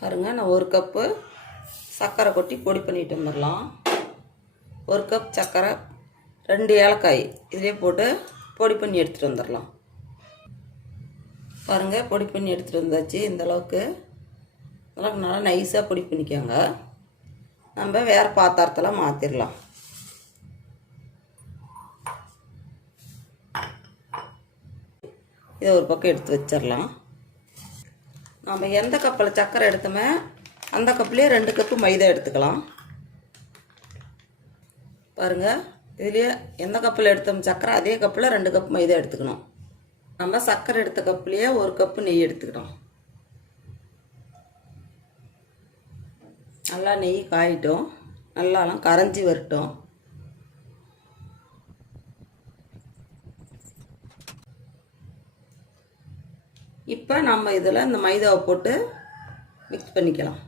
பாருங்கள் நான் ஒரு கப்பு சர்க்கரை கொட்டி பொடி பண்ணிட்டு வந்துடலாம் ஒரு கப் சர்க்கரை ரெண்டு ஏலக்காய் இதிலே போட்டு பொடி பண்ணி எடுத்துகிட்டு வந்துடலாம் பாருங்கள் பொடி பண்ணி எடுத்துகிட்டு வந்தாச்சு. இந்த அளவுக்கு நல்லா நைஸாக பொடி பண்ணிக்கோங்க. நம்ம வேறு பாத்திரத்தில் மாற்றிடலாம் இதை ஒரு பக்கம் எடுத்து வச்சிடலாம் நம்ம எந்த கப்பில் சர்க்கரை எடுத்தோமே அந்த கப்லேயே ரெண்டு கப்பு மைதா எடுத்துக்கலாம். பாருங்கள் இதுலேயே எந்த கப்பில் எடுத்தோம் சர்க்கரை அதே கப்பில் ரெண்டு கப் மைதா எடுத்துக்கணும். நம்ம சர்க்கரை எடுத்த கப்புலேயே ஒரு கப்பு நெய் எடுத்துக்கிட்டோம் நல்லா நெய் காயிட்டும். நல்லாலாம் கரைஞ்சி வரட்டும். இப்போ நம்ம இதில் இந்த மைதாவை போட்டு மிக்ஸ் பண்ணிக்கலாம்.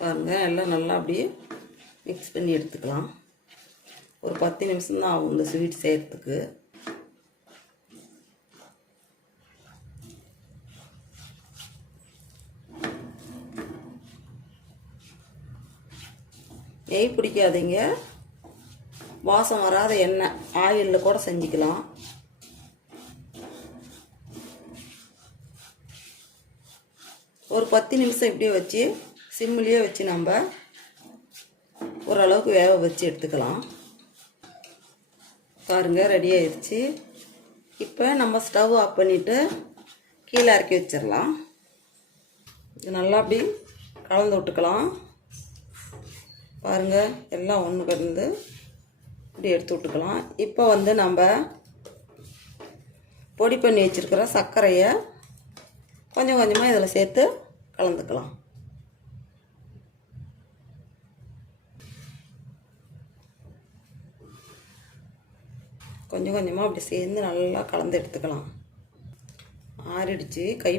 பாருங்கள் எல்லாம் நல்லா அப்படியே மிக்ஸ் பண்ணி எடுத்துக்கலாம். ஒரு பத்து நிமிஷம்தான் ஆகும் இந்த ஸ்வீட் செய்கிறதுக்கு நெய் பிடிக்காதீங்க. வாசம் வராத எண்ணெய். ஆயிலில் கூட செஞ்சுக்கலாம். ஒரு பத்து நிமிஷம் இப்படியே வச்சு சிம்மிலேயே வச்சு நம்ம ஓரளவுக்கு வேக வச்சு எடுத்துக்கலாம். பாருங்கள் ரெடி ஆயிடுச்சு இப்போ நம்ம ஸ்டவ் ஆஃப் பண்ணிவிட்டு கீழே இறக்கி வச்சிடலாம். நல்லா அப்படி கலந்து விட்டுக்கலாம். பாருங்கள் எல்லாம் ஒன்று கலந்து இப்படி எடுத்து விட்டுக்கலாம். இப்போ வந்து நம்ம பொடி பண்ணி வச்சுருக்கிற சர்க்கரையை கொஞ்சம் கொஞ்சமாக இதில் சேர்த்து கலந்துக்கலாம். கொஞ்சம் கொஞ்சமாக அப்படி சேர்ந்து நல்லா கலந்து எடுத்துக்கலாம். ஆறிடுச்சு. கை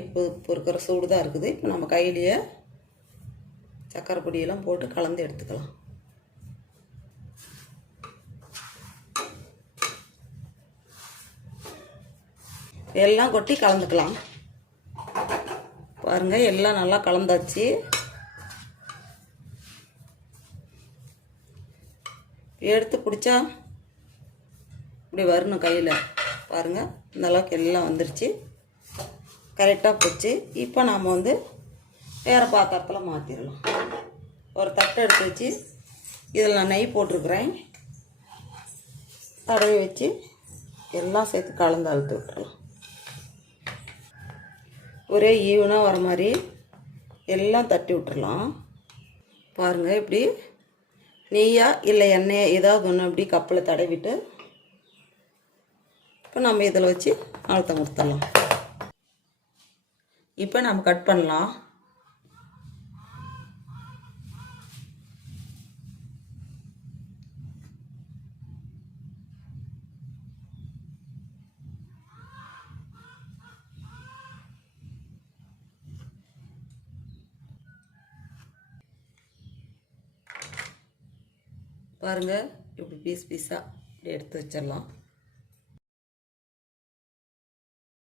பொறுக்கிற சூடு தான் இருக்குது. இப்போ நம்ம கையிலேயே சக்கரை பொடியெல்லாம் போட்டு கலந்து எடுத்துக்கலாம். எல்லாம் கொட்டி கலந்துக்கலாம். பாருங்கள் எல்லாம் நல்லா கலந்தாச்சு. எடுத்து பிடிச்சா இப்படி வரணும் கையில். பாருங்கள் இந்த அளவுக்கு எல்லாம் வந்துருச்சு. கரெக்டாக போச்சு. இப்போ நாம் வந்து வேறு பாத்திரத்தில் மாற்றிடலாம் ஒரு தட்டை எடுத்து வச்சு இதில் நான் நெய் போட்டிருக்கிறேன். தடவி வச்சு எல்லாம் சேர்த்து கலந்து அழுத்து விட்டுறலாம். ஒரே ஈவனாக வர மாதிரி எல்லாம் தட்டி விட்டுறலாம். பாருங்கள் இப்படி நெய்யா இல்லை எண்ணெயா ஏதாவது ஒன்று அப்படி கப்பில் தடவிட்டு இப்போ நம்ம இதில் வச்சு அழுத்தம் கொடுத்துடலாம். இப்போ நம்ம கட் பண்ணலாம். பாருங்கள் இப்படி பீஸ் பீஸாக இப்படி எடுத்து வச்சிடலாம்.